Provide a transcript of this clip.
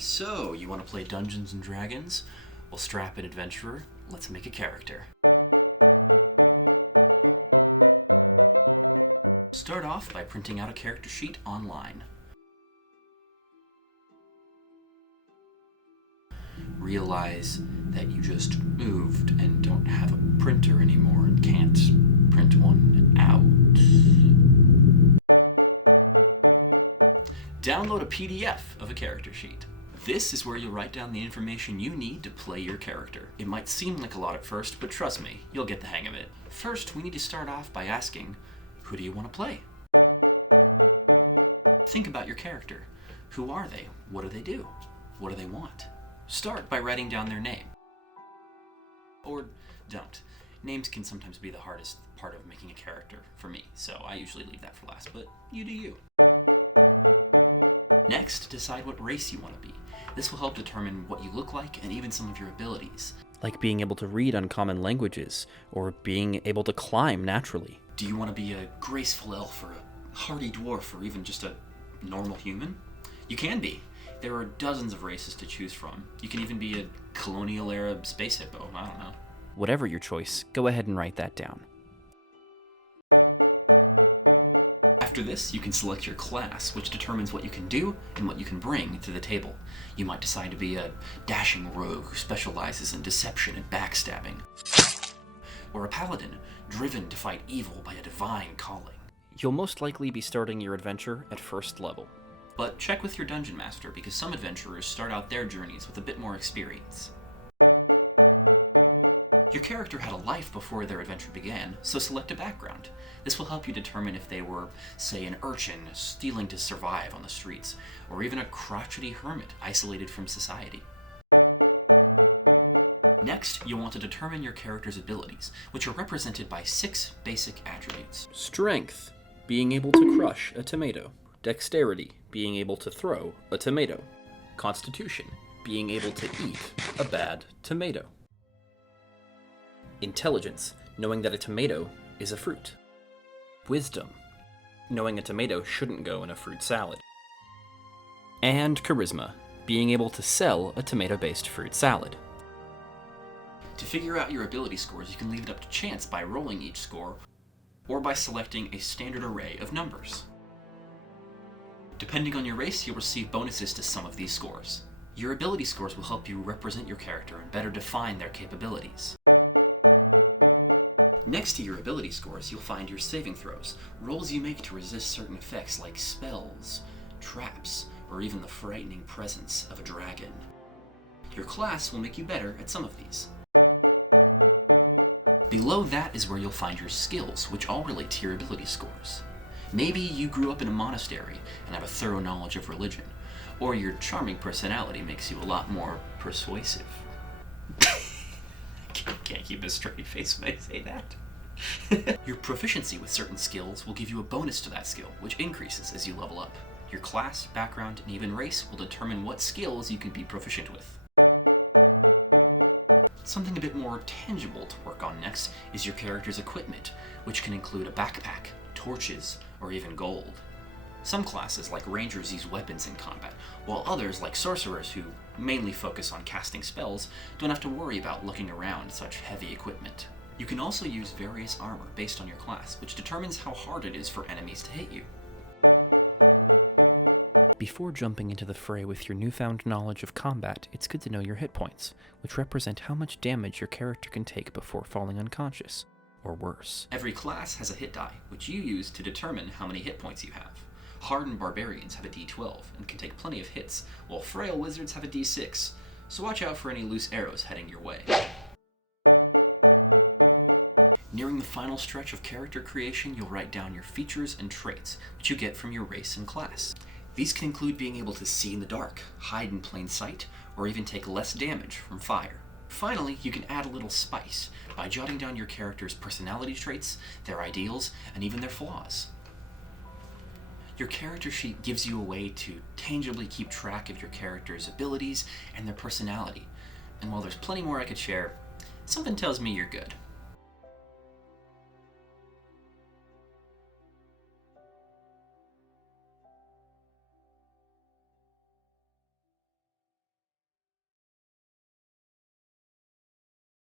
So, you want to play Dungeons & Dragons? Well, strap in, adventurer. Let's make a character. Start off by printing out a character sheet online. Realize that you just moved and don't have a printer anymore and can't print one out. Download a PDF of a character sheet. This is where you'll write down the information you need to play your character. It might seem like a lot at first, but trust me, you'll get the hang of it. First, we need to start off by asking, who do you want to play? Think about your character. Who are they? What do they do? What do they want? Start by writing down their name. Or don't. Names can sometimes be the hardest part of making a character for me, so I usually leave that for last, but you do you. Next, decide what race you want to be. This will help determine what you look like and even some of your abilities. Like being able to read uncommon languages, or being able to climb naturally. Do you want to be a graceful elf, or a hardy dwarf, or even just a normal human? You can be. There are dozens of races to choose from. You can even be a colonial Arab space hippo, I don't know. Whatever your choice, go ahead and write that down. After this, you can select your class, which determines what you can do and what you can bring to the table. You might decide to be a dashing rogue who specializes in deception and backstabbing. Or a paladin, driven to fight evil by a divine calling. You'll most likely be starting your adventure at first level. But check with your dungeon master, because some adventurers start out their journeys with a bit more experience. Your character had a life before their adventure began, so select a background. This will help you determine if they were, say, an urchin stealing to survive on the streets, or even a crotchety hermit isolated from society. Next, you'll want to determine your character's abilities, which are represented by 6 basic attributes. Strength, being able to crush a tomato. Dexterity, being able to throw a tomato. Constitution, being able to eat a bad tomato. Intelligence, knowing that a tomato is a fruit. Wisdom, knowing a tomato shouldn't go in a fruit salad. And charisma, being able to sell a tomato-based fruit salad. To figure out your ability scores, you can leave it up to chance by rolling each score, or by selecting a standard array of numbers. Depending on your race, you'll receive bonuses to some of these scores. Your ability scores will help you represent your character and better define their capabilities. Next to your ability scores, you'll find your saving throws, rolls you make to resist certain effects like spells, traps, or even the frightening presence of a dragon. Your class will make you better at some of these. Below that is where you'll find your skills, which all relate to your ability scores. Maybe you grew up in a monastery and have a thorough knowledge of religion, or your charming personality makes you a lot more persuasive. Can't keep a straight face when I say that. Your proficiency with certain skills will give you a bonus to that skill, which increases as you level up. Your class, background, and even race will determine what skills you can be proficient with. Something a bit more tangible to work on next is your character's equipment, which can include a backpack, torches, or even gold. Some classes, like rangers, use weapons in combat, while others, like sorcerers who mainly focus on casting spells, don't have to worry about looking around such heavy equipment. You can also use various armor based on your class, which determines how hard it is for enemies to hit you. Before jumping into the fray with your newfound knowledge of combat, it's good to know your hit points, which represent how much damage your character can take before falling unconscious, or worse. Every class has a hit die, which you use to determine how many hit points you have. Hardened barbarians have a d12 and can take plenty of hits, while frail wizards have a d6, so watch out for any loose arrows heading your way. Nearing the final stretch of character creation, you'll write down your features and traits, which you get from your race and class. These can include being able to see in the dark, hide in plain sight, or even take less damage from fire. Finally, you can add a little spice by jotting down your character's personality traits, their ideals, and even their flaws. Your character sheet gives you a way to tangibly keep track of your character's abilities and their personality. And while there's plenty more I could share, something tells me you're good.